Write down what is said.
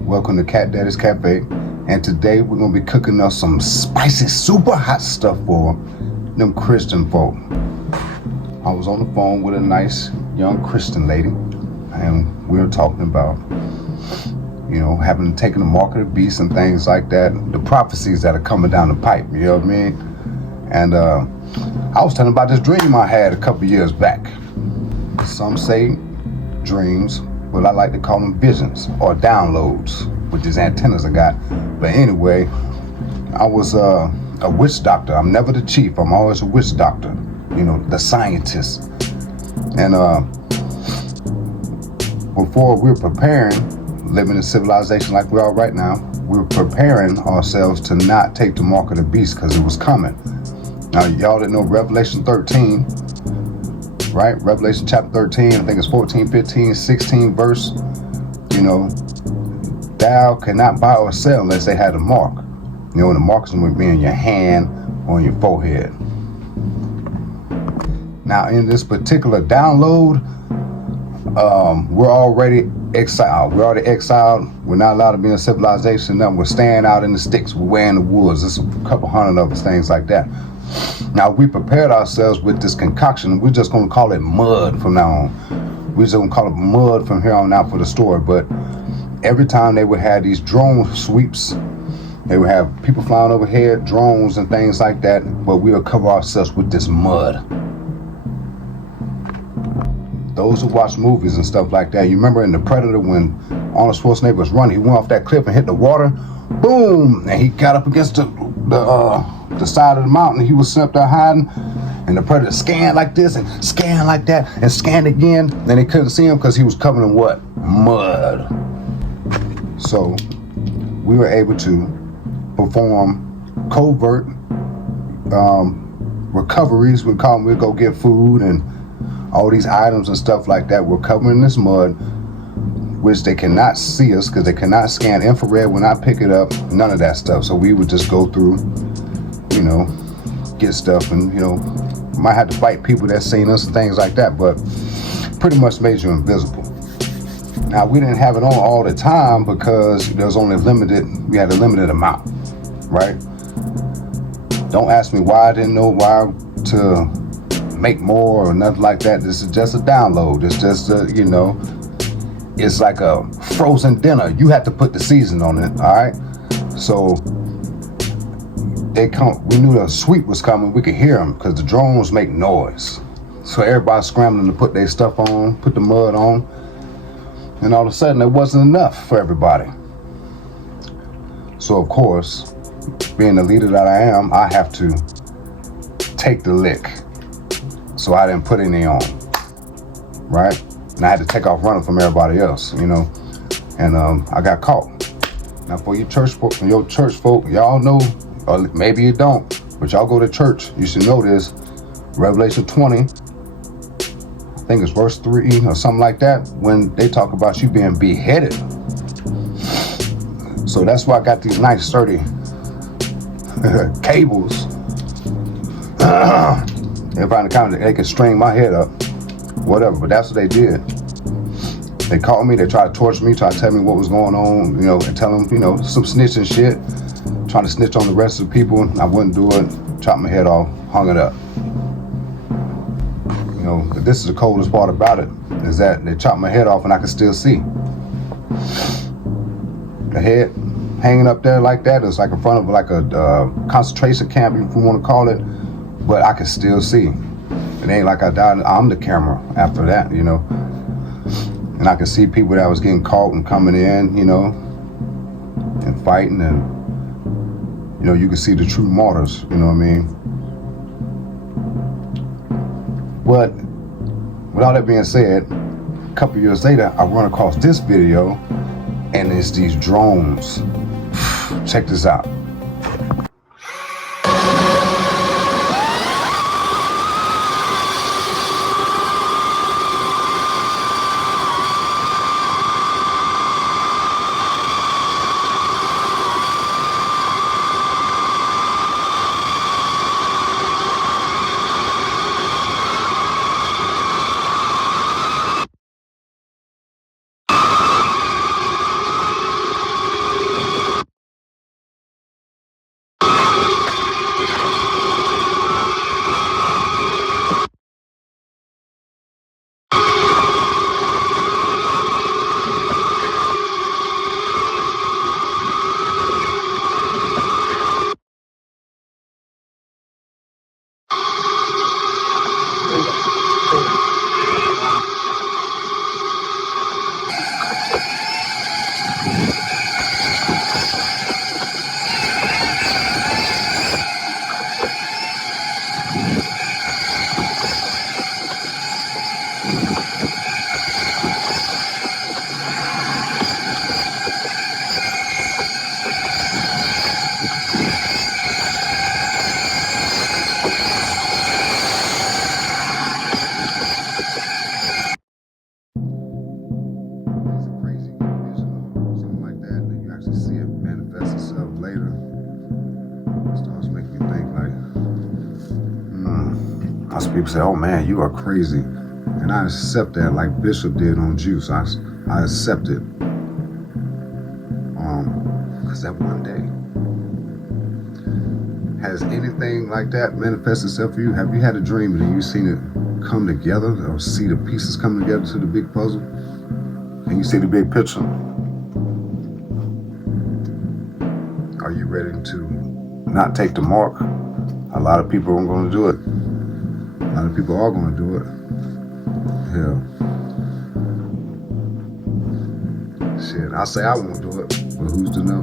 Welcome to Cat Daddy's Cafe, and today we're gonna be cooking up some spicy, super hot stuff for them Christian folk. I was on the phone with a nice young Christian lady, and we were talking about, having taken the mark of the beast and things like that, the prophecies that are coming down the pipe. You know what I mean? And I was telling about this dream I had a couple years back. Some say dreams, but I like to call them visions or downloads with these antennas I got. But anyway, I was a witch doctor. I'm never the chief. I'm always a witch doctor. The scientist. And before we were preparing, living in civilization like we are right now, we were preparing ourselves to not take the mark of the beast because it was coming. Now, y'all that know Revelation 13, right? Revelation chapter 13, I think it's 14, 15, 16 verse. Thou cannot buy or sell unless they had a mark. And the mark is going to be in your hand or on your forehead. Now, in this particular download, we're already exiled. We're already exiled. We're not allowed to be in civilization. No, we're staying out in the sticks. We're way in the woods. There's a couple hundred of us, things like that. Now, we prepared ourselves with this concoction. We're just going to call it mud from now on. We're just going to call it mud from here on out for the story. But every time they would have these drone sweeps, they would have people flying overhead, drones and things like that. But we would cover ourselves with this mud. Those who watch movies and stuff like that, you remember in The Predator when Arnold Schwarzenegger was running, he went off that cliff and hit the water, boom, and he got up against the side of the mountain. He was sitting up there hiding, and the Predator scanned like this and scanned like that and scanned again, and they couldn't see him because he was covered in what? Mud. So we were able to perform covert recoveries. We call them, we'd go get food and all these items and stuff like that. We're covered in this mud, which they cannot see us because they cannot scan infrared, will not pick it up, none of that stuff. So we would just go through, get stuff and, might have to fight people that seen us and things like that, but pretty much made you invisible. Now, we didn't have it on all the time because there was only we had a limited amount, right? Don't ask me why. I didn't know why to make more or nothing like that. This is just a download. It's just it's like a frozen dinner. You have to put the season on it, all right? So we knew the sweep was coming. We could hear them because the drones make noise. So everybody's scrambling to put their stuff on, put the mud on, and all of a sudden it wasn't enough for everybody. So of course, being the leader that I am, I have to take the lick. So I didn't put any on, right? And I had to take off running from everybody else, and I got caught. Now for your church folk, y'all know, or maybe you don't, but y'all go to church, you should know this. Revelation 20, I think it's verse 3 or something like that, when they talk about you being beheaded. So that's why I got these nice sturdy cables. Everybody in the comment, they could string my head up, whatever, but that's what they did. They called me, they tried to torture me, tried to tell me what was going on, and tell them, some snitching shit, trying to snitch on the rest of the people. I wouldn't do it, chopped my head off, hung it up. But this is the coldest part about it, is that they chopped my head off and I could still see. The head hanging up there like that is like in front of like a concentration camp, if you want to call it. But I can still see. It ain't like I died. I'm the camera after that, And I could see people that was getting caught and coming in, and fighting, and you could see the true martyrs. You know what I mean? But with all that being said, a couple years later, I run across this video, and it's these drones. Check this out. Some people say, oh man, you are crazy. And I accept that like Bishop did on Juice. I accept it. Because that one day, has anything like that manifested itself for you? Have you had a dream and you've seen it come together, or see the pieces come together to the big puzzle? And you see the big picture? Are you ready to not take the mark? A lot of people aren't going to do it. A lot of people are going to do it. Hell. Shit, I say I won't do it, but who's to know?